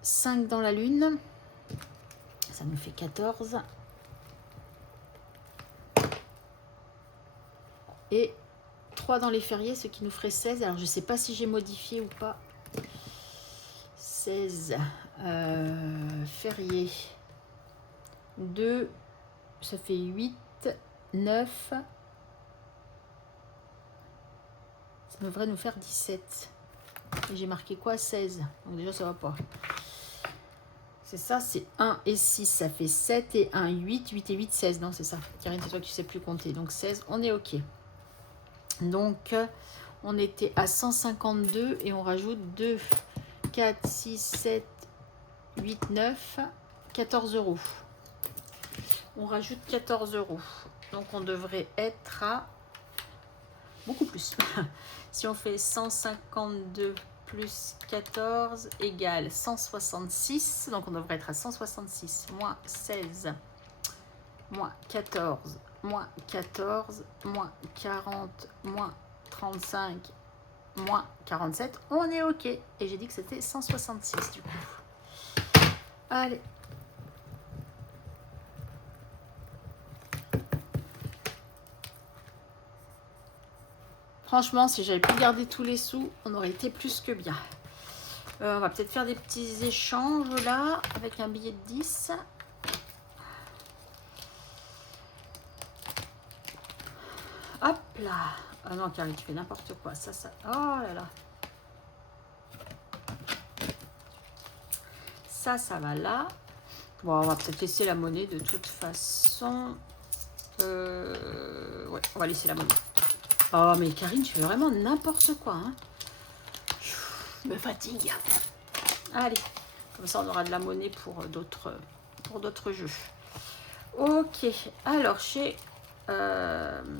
5 dans la lune, ça nous fait 14. Et 3 dans les fériés, ce qui nous ferait 16. Alors je ne sais pas si j'ai modifié ou pas. 16 fériés. 2, ça fait 8, 9. Ça devrait nous faire 17. Et j'ai marqué quoi? 16. Donc déjà ça va pas. C'est ça, c'est 1 et 6, ça fait 7 et 1, 8, 8 et 8, 16. Non, c'est ça. Karine, c'est toi qui sais plus compter. Donc 16, on est OK. Donc, on était à 152 et on rajoute 2, 4, 6, 7, 8, 9, 14 euros. On rajoute 14 euros. Donc, on devrait être à beaucoup plus. Si on fait 152 plus 14 égale 166. Donc, on devrait être à 166 moins 16 moins 14 moins 14, moins 40, moins 35, moins 47, on est OK. Et j'ai dit que c'était 166 du coup. Allez. Franchement, si j'avais pu garder tous les sous, on aurait été plus que bien. On va peut-être faire des petits échanges là, avec un billet de 10. Hop là. Ah non, Karine, tu fais n'importe quoi. Ça. Oh là là. Ça va là. Bon, on va peut-être laisser la monnaie de toute façon. Ouais, on va laisser la monnaie. Oh, mais Karine, tu fais vraiment n'importe quoi. Hein. Je me fatigue. Allez. Comme ça, on aura de la monnaie pour d'autres jeux. Ok. Alors, chez...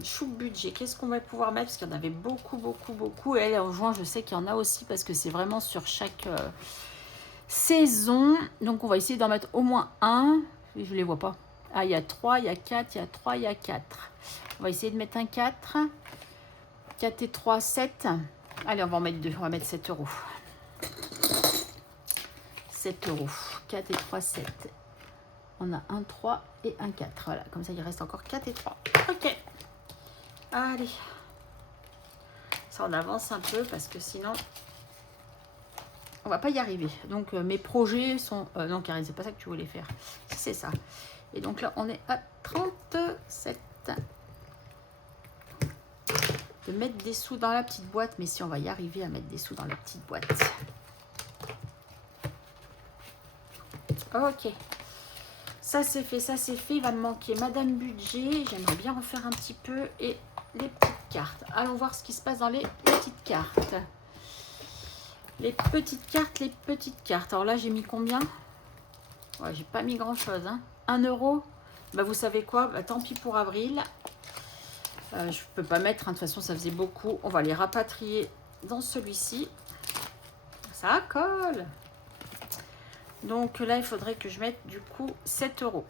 chou budget, qu'est-ce qu'on va pouvoir mettre parce qu'il y en avait beaucoup et en juin je sais qu'il y en a aussi parce que c'est vraiment sur chaque saison, donc on va essayer d'en mettre au moins un. Je les vois pas. Ah, il y a 3, il y a 4, il y a 3, il y a 4. On va essayer de mettre un 4 et 3, 7. Allez, on va en mettre 2, on va mettre 7 euros. 7 euros, 4 et 3, 7. On a un 3 et un 4. Voilà, comme ça, il reste encore 4 et 3. OK. Allez. Ça, on avance un peu parce que sinon, on va pas y arriver. Donc, mes projets sont... non, Karine, c'est pas ça que tu voulais faire. C'est ça. Et donc là, on est à 37. De mettre des sous dans la petite boîte. Mais si on va y arriver à mettre des sous dans la petite boîte. OK. Ça c'est fait, ça c'est fait. Il va me manquer Madame Budget. J'aimerais bien en faire un petit peu. Et les petites cartes. Allons voir ce qui se passe dans les petites cartes. Les petites cartes. Alors là, j'ai mis combien? Ouais, j'ai pas mis grand chose. Hein. 1 euro. Bah, vous savez quoi? Bah, tant pis pour avril. Je peux pas mettre. Hein. De toute façon, ça faisait beaucoup. On va les rapatrier dans celui-ci. Ça colle. Donc là, il faudrait que je mette du coup 7 euros.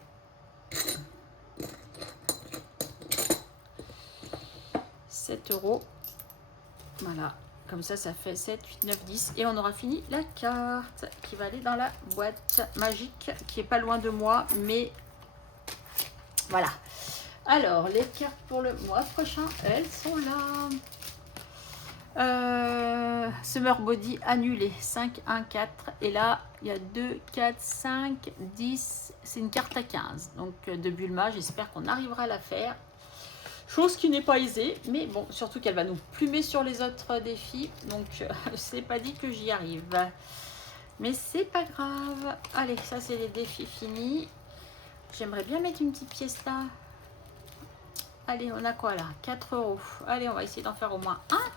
7 €. Voilà, comme ça fait 7, 8, 9, 10. Et on aura fini la carte qui va aller dans la boîte magique qui est pas loin de moi. Mais voilà. Alors, les cartes pour le mois prochain, elles sont là. Summer Body annulé. 5, 1, 4. Et là, il y a 2, 4, 5, 10. C'est une carte à 15. Donc, de Bulma, j'espère qu'on arrivera à la faire. Chose qui n'est pas aisée, mais bon, surtout qu'elle va nous plumer sur les autres défis. Donc, c'est pas dit que j'y arrive. Mais c'est pas grave. Allez, ça, c'est les défis finis. J'aimerais bien mettre une petite pièce là. Allez, on a quoi là? 4 €. Allez, on va essayer d'en faire au moins un.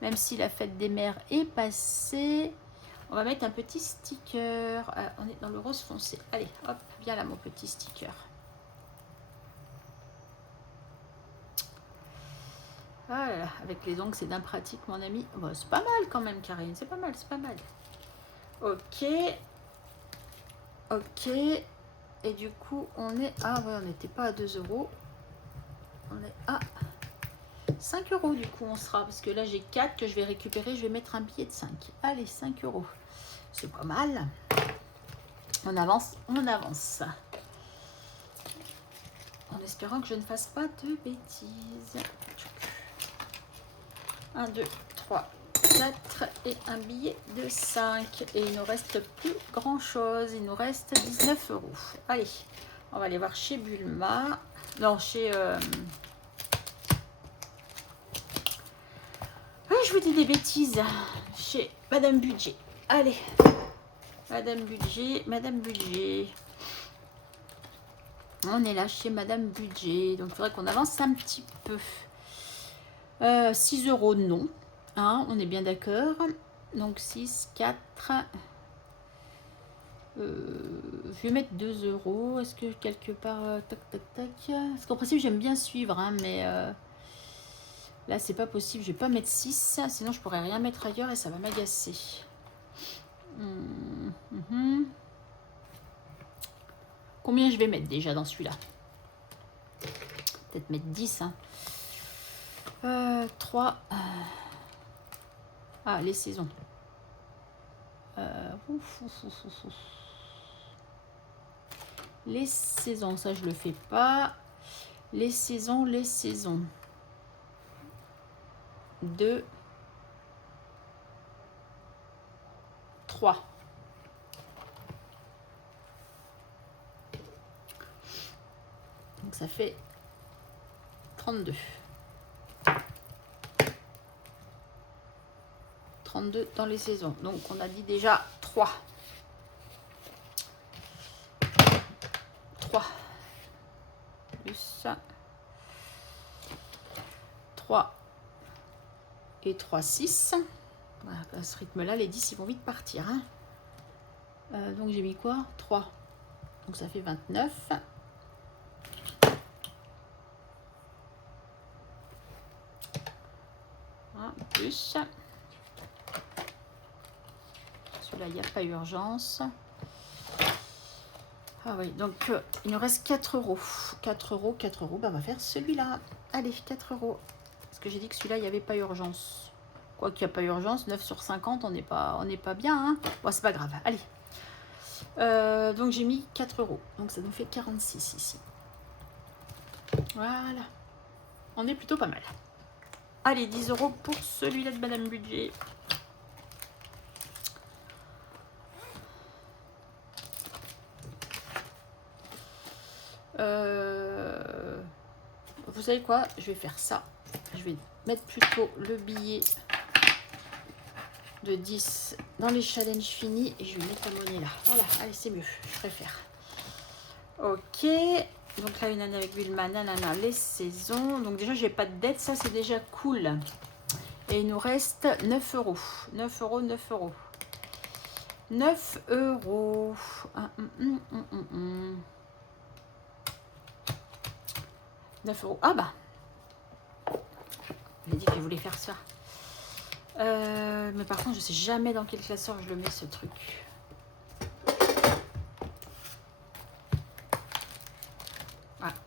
Même si la fête des mères est passée. On va mettre un petit sticker. On est dans le rose foncé. Allez, hop, viens là mon petit sticker. Ah là là, avec les ongles, c'est d'impratique, mon ami. Bon, c'est pas mal quand même, Karine. C'est pas mal, c'est pas mal. Ok. Ok. Et du coup, on est... Ah ouais, on n'était pas à 2 €. On est à 5 € du coup, on sera. Parce que là, j'ai 4 que je vais récupérer. Je vais mettre un billet de 5. Allez, 5 €. C'est pas mal. On avance, on avance. En espérant que je ne fasse pas de bêtises. 1, 2, 3, 4 et un billet de 5. Et il ne nous reste plus grand chose. Il nous reste 19 €. Allez, on va aller voir chez Bulma. Non, chez... je vous dis des bêtises. Chez Madame Budget. Allez. Madame Budget, Madame Budget. On est là chez Madame Budget. Donc, il faudrait qu'on avance un petit peu. 6 € non. Hein, on est bien d'accord. Donc 6, 4. Je vais mettre 2 €. Est-ce que quelque part... tac, tac, tac. Parce qu'en principe, j'aime bien suivre. Hein, mais là, c'est pas possible. Je vais pas mettre 6. Sinon, je pourrais rien mettre ailleurs et ça va m'agacer. Combien je vais mettre déjà dans celui-là? Peut-être mettre 10. Hein. 3. Ah, les saisons. Les saisons, ça je le fais pas. Les saisons, les saisons. 2, 3. Donc ça fait 32. 32 dans les saisons. Donc on a dit déjà 3. 3. Plus 3 et 3, 6. Voilà, à ce rythme-là, les 10, ils vont vite partir. Hein. Donc j'ai mis quoi? 3. Donc ça fait 29. Plus. Celui-là, il n'y a pas urgence. Ah oui, donc il nous reste 4 €. 4 €, 4 €. Ben, on va faire celui-là. Allez, 4 €. Parce que j'ai dit que celui-là, il n'y avait pas urgence. Quoi qu'il n'y a pas urgence, 9 sur 50, on n'est pas bien. Hein. Bon, c'est pas grave. Allez. Donc j'ai mis 4 €. Donc ça nous fait 46 ici. Voilà. On est plutôt pas mal. Allez, 10 € pour celui-là de Madame Budget. Vous savez quoi? Je vais faire ça. Je vais mettre plutôt le billet de 10 dans les challenges finis et je vais mettre la monnaie là. Voilà, allez, c'est mieux. Je préfère. Ok. Donc là, une année avec Bulma, nanana, les saisons. Donc déjà, j'ai pas de dette. Ça, c'est déjà cool. Et il nous reste 9 €. 9 €, 9 €. 9 €. 9 €. Ah bah. Il a dit qu'il voulait faire ça. Mais par contre, je sais jamais dans quel classeur je le mets, ce truc.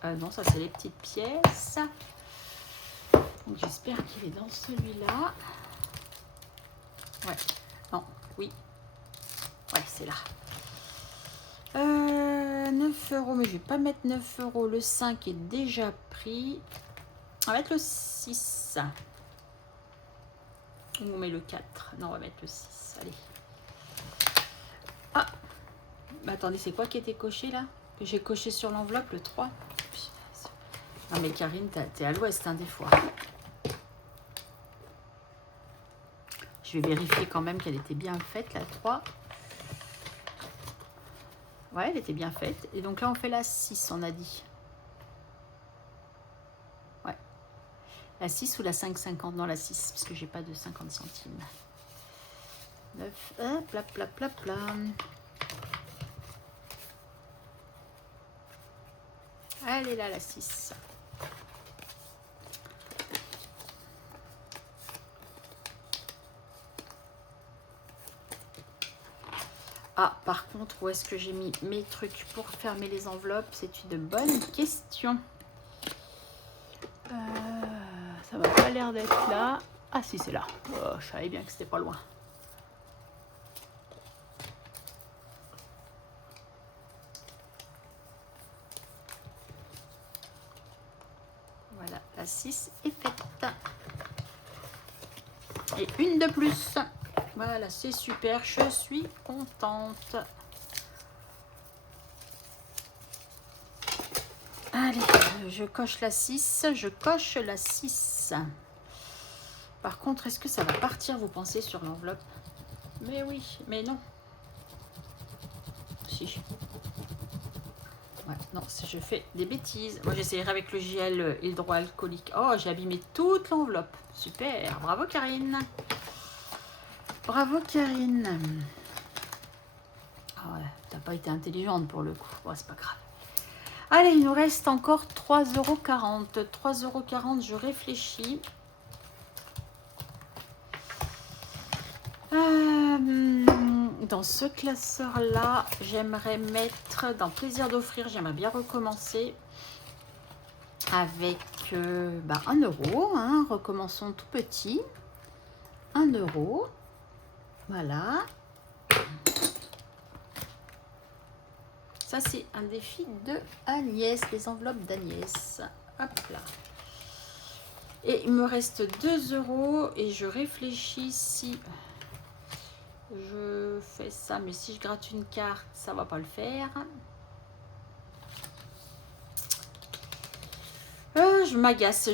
Ah, non, ça, c'est les petites pièces. Donc j'espère qu'il est dans celui-là. Ouais. Non. Oui. Ouais, c'est là. 9 €, mais je vais pas mettre 9 €. Le 5 est déjà pris. On va mettre le 6. Ou on met le 4. Non, on va mettre le 6. Allez. Ah, bah attendez, c'est quoi qui était coché là? Que j'ai coché sur l'enveloppe, le 3. Non mais Karine, t'es à l'ouest hein, des fois. Je vais vérifier quand même qu'elle était bien faite, la 3. Ouais, elle était bien faite. Et donc là, on fait la 6, on a dit. Ouais. La 6 ou la 5,50? Non, la 6, parce que j'ai pas de 50 centimes. 9, hop, là, pla, pla, pla. Elle est là, la 6. Ah, par contre, où est-ce que j'ai mis mes trucs pour fermer les enveloppes? C'est une bonne question. Ça m'a pas l'air d'être là. Ah si, c'est là. Oh, je savais bien que c'était pas loin. Voilà, la 6 est faite. Et une de plus. Voilà, c'est super, je suis contente. Allez, je coche la 6, je coche la 6. Par contre, est-ce que ça va partir, vous pensez, sur l'enveloppe? Mais oui, mais non. Si. Ouais, non, si je fais des bêtises. Moi, j'essayerai avec le gel hydroalcoolique. Oh, j'ai abîmé toute l'enveloppe. Super, bravo Karine. Bravo Karine. Ah ouais, t'as pas été intelligente pour le coup. Bon, c'est pas grave. Allez, il nous reste encore 3,40 €. 3,40 €, je réfléchis. Dans ce classeur-là, j'aimerais mettre, dans plaisir d'offrir, j'aimerais bien recommencer avec 1 €. Hein, recommençons tout petit. 1 €. Voilà. Ça, c'est un défi de Agnès, les enveloppes d'Agnès. Hop là. Et il me reste 2 € et je réfléchis si je fais ça, mais si je gratte une carte, ça va pas le faire. Je m'agace à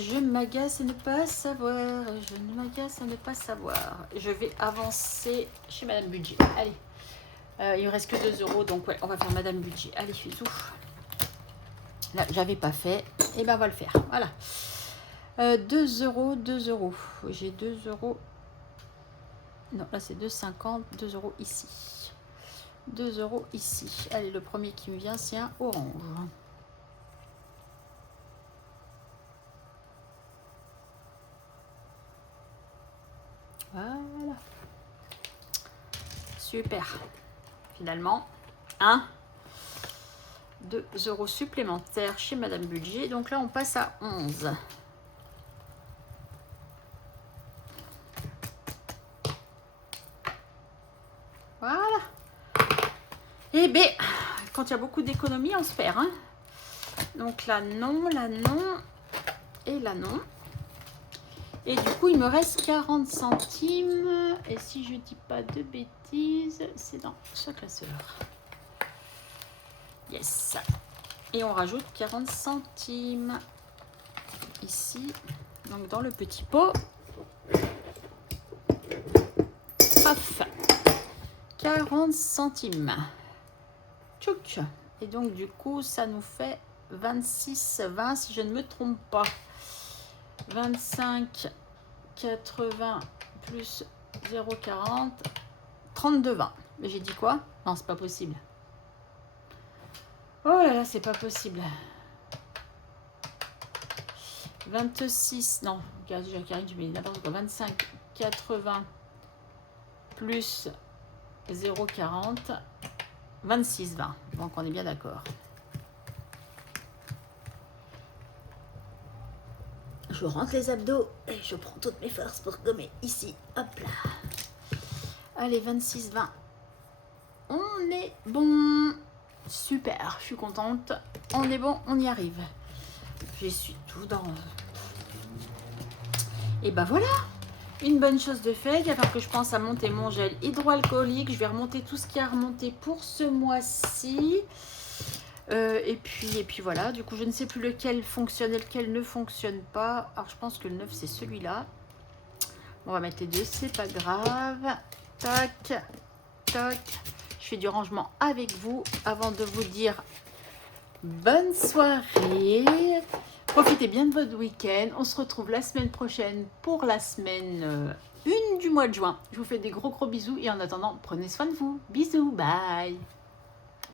ne pas savoir. Je ne m'agace à ne pas savoir. Je vais avancer chez Madame Budget. Allez. Il me reste que 2 €, donc ouais, on va faire Madame Budget. Allez, souffle. Là, j'avais pas fait. Et ben, on va le faire. Voilà. 2 €, 2 €. J'ai 2 €. Non, là, c'est 2,50. 2 € ici. 2 € ici. Allez, le premier qui me vient, c'est un orange. Voilà. Super. Finalement, 2 € supplémentaires chez Madame Budget. Donc là, on passe à 11. Voilà. Et bien, quand il y a beaucoup d'économies, on se perd. Hein. Donc là, non, là, non. Et là, non. Et du coup, il me reste 40 centimes. Et si je dis pas de bêtises, c'est dans ce classeur. Yes. Et on rajoute 40 centimes ici. Donc dans le petit pot. Paf. 40 centimes. Tchouk. Et donc du coup, ça nous fait 26,20 si je ne me trompe pas. 25,80 plus 0,40, 32,20. Mais j'ai dit quoi? Non, c'est pas possible. Oh là là, c'est pas possible. 26, non, Karine, tu mets n'importe quoi. 25,80 plus 0,40, 26,20. Donc on est bien d'accord. Je rentre les abdos et je prends toutes mes forces pour gommer ici. Hop là. Allez, 26, 20. On est bon. Super, je suis contente. On est bon, on y arrive. J'essuie tout dans... Et ben voilà. Une bonne chose de faite. Il va falloir que je pense à monter mon gel hydroalcoolique. Je vais remonter tout ce qui a remonté pour ce mois-ci. Et puis voilà. Du coup, je ne sais plus lequel fonctionne et lequel ne fonctionne pas. Alors, je pense que le 9, c'est celui-là. On va mettre les deux, c'est pas grave. Tac, tac. Je fais du rangement avec vous avant de vous dire bonne soirée. Profitez bien de votre week-end. On se retrouve la semaine prochaine pour la semaine 1 du mois de juin. Je vous fais des gros bisous et en attendant, prenez soin de vous. Bisous, bye.